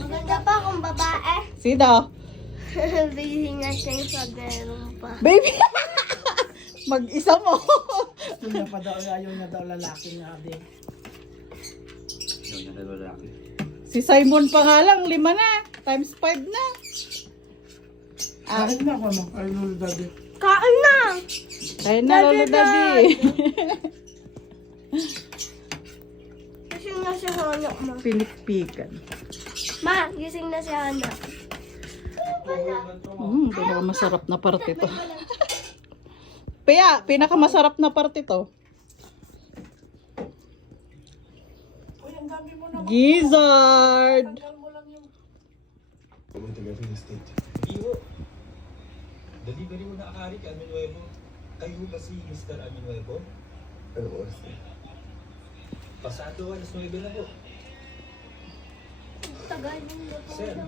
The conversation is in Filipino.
Maganda pa kung babae. Sino? Busy nga siya yung sabihin pa. Baby! Mag-isa mo. Gusto niya pa daw, ayaw niya daw lalaki nga din. Ayaw niya na lalaki. Si Simon pa nga lang, 5 na. Times 5 na. Kain na ako no, ay lolo daddy. Kain na! Ayun na, Lolo Daddy. Gising na si Hana, ma. Pinikpikan. Ma, gising na si Hana. Pinakamasarap na parte to. Paya, pinakamasarap na parte to. Uy, ang dami mo na. Gizzard! Tanggal mo lang yung... Iyo. Delivery mo na akari kay Aminuevo. Kayo ba si Mr. Aminuevo? Oo. Pasado alas 9 na po. Tagal yung luto. Sir,